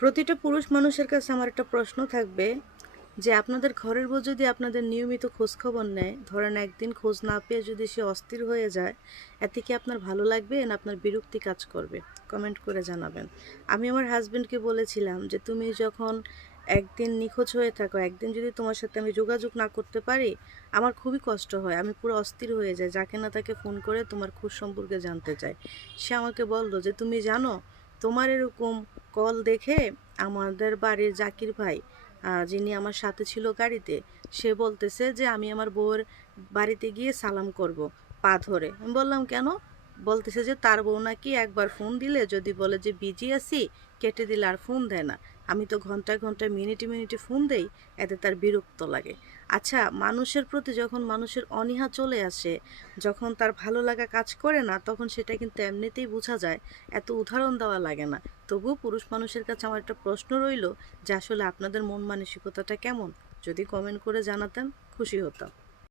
প্রতিটা পুরুষ মানুষের কাছে আমার একটা প্রশ্ন থাকবে যে আপনাদের ঘরের বউ যদি আপনাদের নিয়মিত খোঁজখবর নেয়, ধরেন একদিন খোঁজ না পেয়ে যদি সে অস্থির হয়ে যায়, এতে কি আপনার ভালো লাগবে না আপনার বিরক্তি কাজ করবে? কমেন্ট করে জানাবেন। আমি আমার হাজবেন্ডকে বলেছিলাম যে তুমি যখন একদিন নিখোঁজ হয়ে থাকো, একদিন যদি তোমার সাথে আমি যোগাযোগ না করতে পারি, আমার খুবই কষ্ট হয়, আমি পুরো অস্থির হয়ে যাই, যাকে না তাকে ফোন করে তোমার খোঁজ সম্পর্কে জানতে চাই। সে আমাকে বলল যে তুমি জানো, তোমার এরকম কল দেখে আমাদের বাড়ির জাকির ভাই, যিনি আমার সাথে ছিল গাড়িতে, সে বলতেছে যে আমি আমার বউয়ের বাড়িতে গিয়ে সালাম করব পা ধরে। আমি বললাম কেন? বলতেছে যে তার বউ নাকি একবার ফোন দিলে যদি বলে যে বিজি আছি, কেটে দিলে আর ফোন দেয় না। আমি তো ঘন্টায় ঘন্টায় মিনিটে মিনিটে ফোন দেই, এতে তার বিরক্ত লাগে। আচ্ছা, মানুষের প্রতি যখন মানুষের অনীহা চলে আসে, যখন তার ভালো লাগা কাজ করে না, তখন সেটা কিন্তু এমনিতেই বোঝা যায়, এত উদাহরণ দেওয়া লাগে না। তবুও পুরুষ মানুষের কাছে আমার একটা প্রশ্ন রইল যে আসলে আপনাদের মন মানসিকতাটা কেমন? যদি কমেন্ট করে জানাতেন, খুশি হতাম।